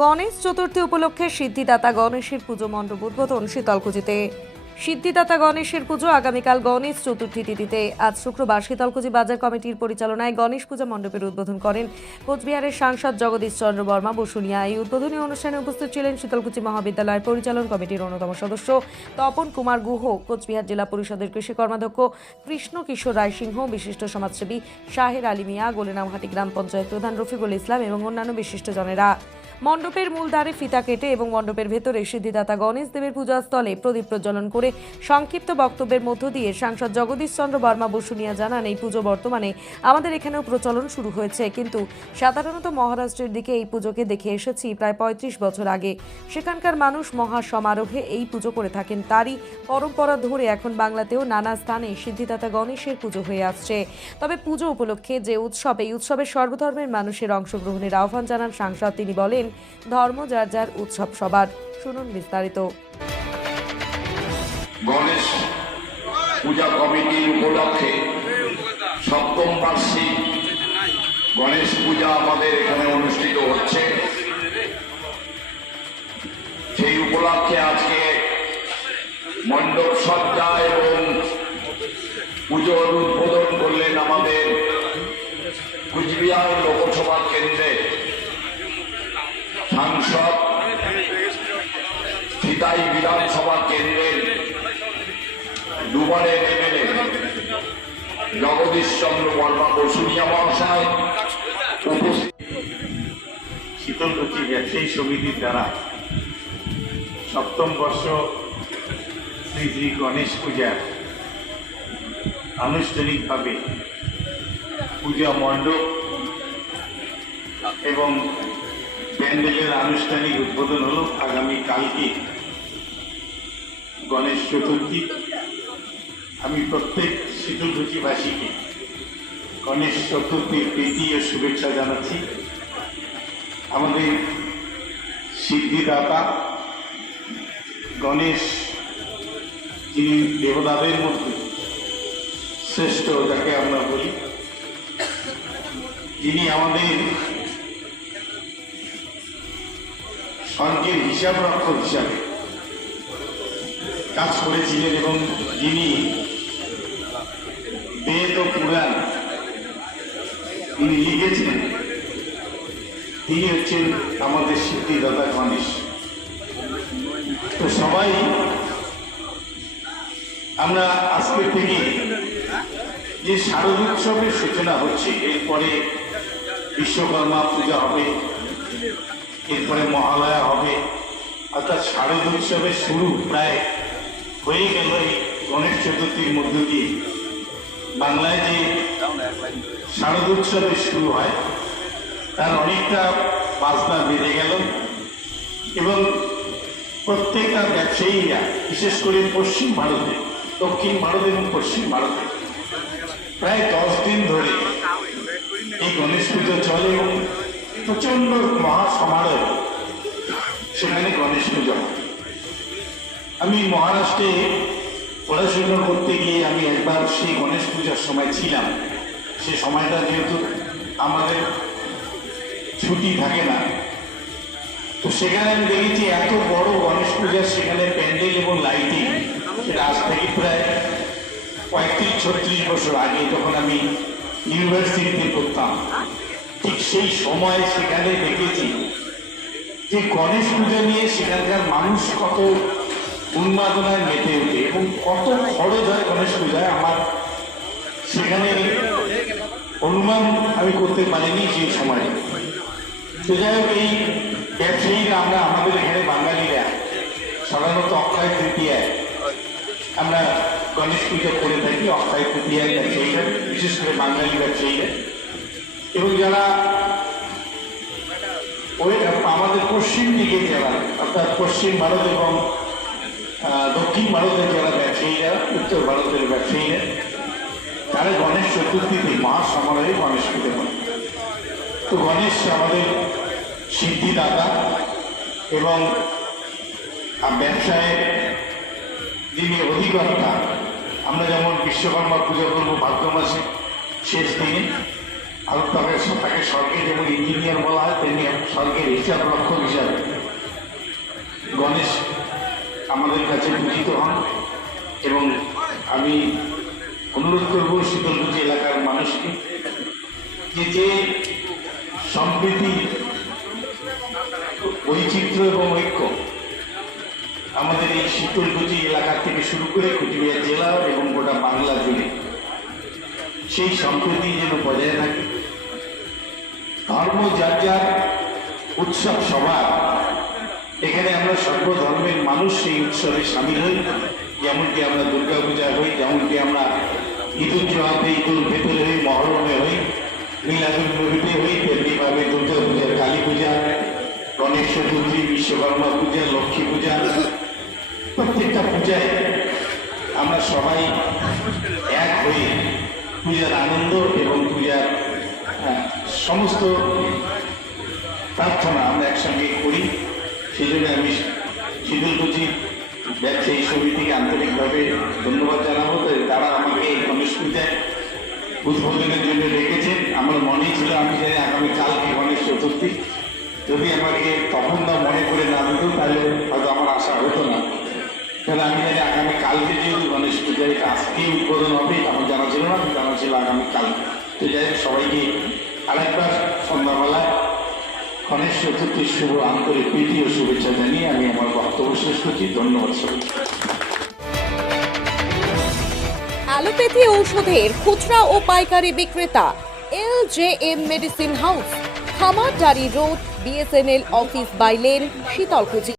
গণেশ চতুর্থী উপলক্ষে সিদ্ধিদাতা গণেশের পুজো মণ্ডপ উদ্বোধন শীতলকুচিতে। সিদ্ধিদাতা গণেশের পুজো আগামীকাল গণেশ চতুর্থী তিথিতে। আজ শুক্রবার শীতলকুচি বাজার কমিটির পরিচালনায় গণেশ পূজা মণ্ডপের উদ্বোধন করেন কোচবিহারের সাংসদ জগদীশ চন্দ্র বর্মা বসুনিয়া। এই উদ্বোধনী অনুষ্ঠানে উপস্থিত ছিলেন শীতলকুচি মহাবিদ্যালয়ের পরিচালন কমিটির অন্যতম সদস্য তপন কুমার গুহ, কোচবিহার জেলা পরিষদের কৃষি কর্মাধ্যক্ষ কৃষ্ণ কিশোর রায়সিংহ, বিশিষ্ট সমাজসেবী শাহের আলী মিয়া, গোলেনামহাটি গ্রাম পঞ্চায়েত প্রধান রফিকুল ইসলাম এবং অন্যান্য বিশিষ্টজনেরা। মণ্ডপের মূল দ্বারে ফিতা কেটে এবং মণ্ডপের ভেতরে সিদ্ধিদাতা গণেশ দেবের পূজাস্থলে প্রদীপ প্রজ্বলন করে সংক্ষিপ্ত বক্তব্যের মধ্য দিয়ে সাংসদ জগদীশ চন্দ্র বর্মা বসুনিয়া জানান, এই পুজো বর্তমানে আমাদের এখানেও প্রচলন শুরু হয়েছে, কিন্তু সাধারণত মহারাষ্ট্রের দিকে এই পুজোকে দেখে এসেছি প্রায় পঁয়ত্রিশ বছর আগে। সেখানকার মানুষ মহা সমারোহে এই পুজো করে থাকেন। তারই পরম্পরা ধরে এখন বাংলাতেও নানা স্থানে সিদ্ধিদাতা গণেশের পুজো হয়ে আসছে। তবে পুজো উপলক্ষে যে উৎসব, এই উৎসবে সর্বধর্মের মানুষের অংশগ্রহণের আহ্বান জানান সাংসদ। তিনি বলেন ধর্ম যার যার উৎসব সবার। শুনুন বিস্তারিত। গণেশ পূজা কমিটির উপলক্ষে সপ্তম বার্ষিক গণেশ পূজা আমাদের এখানে অনুষ্ঠিত হচ্ছে। সেই উপলক্ষে আজকে মণ্ডপ সজ্জা এবং পুজোর উদ্বোধন করলেন আমাদের কুচবিহার লোকসভা কেন্দ্রে সাংসদ সিতাই বিধানসভা কেন্দ্রের দুবারের এমএলএ জগদীশ চন্দ্র বর্মা বসুনিয়া মহাশয় উপস্থিত। শীতলকুচি ব্যবসায়ী সমিতির দ্বারা। সপ্তম বর্ষ শ্রী শ্রী গণেশ পূজার আনুষ্ঠানিকভাবে পূজা মণ্ডপ এবং প্যান্ডেলের আনুষ্ঠানিক উদ্বোধন হলো আগামী কালকে। গণেশ চতুর্থী। আমি প্রত্যেক শীতলকুচিবাসীকে গণেশ চতুর্থীর প্রীতি ও শুভেচ্ছা জানাচ্ছি। আমাদের সিদ্ধিদাতা গণেশ, যিনি দেবতাদের মধ্যে শ্রেষ্ঠ যাকে আমরা বলি, যিনি আমাদের স্বর্গের হিসাব রক্ষক হিসাবে। কাজ করেছিলেন এবং যিনি বেদ ও পুরাণ তিনি লিখেছেন তিনি হচ্ছেন আমাদের সিদ্ধিদাতা গণেশ। তো সবাই আমরা আজকে থেকে যে শারদোৎসবের সূচনা হচ্ছে, এরপরে বিশ্বকর্মা পূজা হবে। এরপরে মহালয়া হবে। অর্থাৎ শারদ উৎসবের শুরু প্রায় হয়ে গেল এই গণেশ চতুর্থীর মধ্য দিয়ে। বাংলায় যে শারদ উৎসবের শুরু হয়, তার অনেকটা বাজনা বেড়ে গেল। এবং প্রত্যেকটা ব্যবসায়ীরা, বিশেষ করে পশ্চিম ভারতে, দক্ষিণ ভারত এবং পশ্চিম ভারতে, প্রায় দশ দিন ধরে এই গণেশ পুজো চলে এবং প্রচণ্ড মহা সমারোহ সেখানে গণেশ পুজো। আমি মহারাষ্ট্রে পড়াশোনা করতে গিয়ে আমি একবার সেই গণেশ পূজার সময় ছিলাম। সে সময়টা যেহেতু আমাদের ছুটি থাকে না, তো সেখানে আমি দেখেছি এত বড় গণেশ পূজার সেখানে প্যান্ডেল এবং লাইটিং। সেটা আজ থেকে প্রায় পঁয়ত্রিশ, ছত্রিশ বছর আগে যখন আমি ইউনিভার্সিটিতে করতাম ঠিক সেই সময় সেখানে দেখেছি যে গণেশ পূজা নিয়ে সেখানকার মানুষ কত উন্মাদনায় মেতে ওঠে এবং কত খরচ হয় গণেশ পূজায়। আমার সেখানে অনুমান আমি করতে পারিনি সেই সময়। তো যাই হোক, এই ব্যবসায়ীরা আমরা, আমাদের এখানে বাঙালিরা, সাধারণত অক্ষয় তৃতীয়ায় আমরা গণেশ পুজো করে থাকি, অক্ষয় তৃতীয়ায় ব্যবসায়ীরা, বিশেষ করে বাঙালি ব্যবসায়ীরা। এবং যারা ওই আমাদের পশ্চিম দিকে যারা, অর্থাৎ পশ্চিম ভারত এবং দক্ষিণ ভারতের যারা ব্যবসায়ীরা, উত্তর ভারতের ব্যবসায়ীরা, তারা গণেশ চতুর্থীতে মহাসমারোহে গণেশ পুজো করে। তো গণেশ আমাদের সিদ্ধিদাতা এবং ব্যবসায়ের ব্যবসায় যিনি অধিকর্তা, আমরা যেমন বিশ্বকর্মা পুজো করব ভাদ্র মাসে শেষ দিনে আর তবে তাকে স্বর্গে যেমন ইঞ্জিনিয়ার বলা হয়, তেমনি স্বর্গের হিসাব রক্ষক হিসাবে গণেশ আমাদের কাছে পূজিত হন এবং আমি অনুরোধ করব শীতলকুচি এলাকার মানুষকে যে যে সম্প্রীতি, বৈচিত্র্য এবং ঐক্য আমাদের এই শীতলকুচি এলাকা থেকে শুরু করে কুচবিহার জেলা এবং গোটা বাংলা জুড়ে, সেই সম্প্রীতি যেন বজায় থাকে। ধর্ম, যার যার উৎসব, সবার। এখানে আমরা সর্বধর্মের মানুষ সেই উৎসবে সামিল হই। যেমনকি আমরা দুর্গা পূজা হই যেমনকি আমরা ঈদ উজ্জোহাতে ঈদ উল ফিতর হই, মহরমে হই, মিলাদুল নবীতে হই, তেমনিভাবে দুর্গা পূজা কালী পূজা, গণেশ চতুর্থী, বিশ্বকর্মা পূজা, লক্ষ্মী পূজা। প্রত্যেকটা পূজায় আমরা সবাই এক হয়ে পূজার আনন্দ এবং পূজার সমস্ত প্রার্থনা আমরা একসঙ্গে করি। সেই জন্য আমি শীতলকুচি ব্যবসায়ী সমিতিকে আন্তরিকভাবে ধন্যবাদ জানাব। তারা আমাকে এই পূজায় উদ্বোধনের জন্য রেখেছেন। আমার মনেই ছিল, আমি জানি আগামী কালকে গণেশ চতুর্থী। যদি আমাকে তখন না মনে করে না দিত, তাহলে হয়তো আমার আশা হতো না। তাহলে আমি জানি আগামী কালকে যেহেতু গণেশ পূজা এটা আজকেই উদ্বোধন হবে আমার জানা ছিল না, জানা ছিল আগামী কাল। তো যাই সবাইকে আরেকবার সন্ধ্যাবেলা গণেশ চতুর্থীর শুভ আন্তরিক প্রীতি শুভেচ্ছা জানিয়ে আমি আমার বক্তব্য শেষ করছি। ধন্যবাদ অ্যালোপ্যাথি ঔষধের খুচরা ও পাইকারি বিক্রেতা L J M medicine house, Khamardari road, BSNL office bylane Sitalkuchi.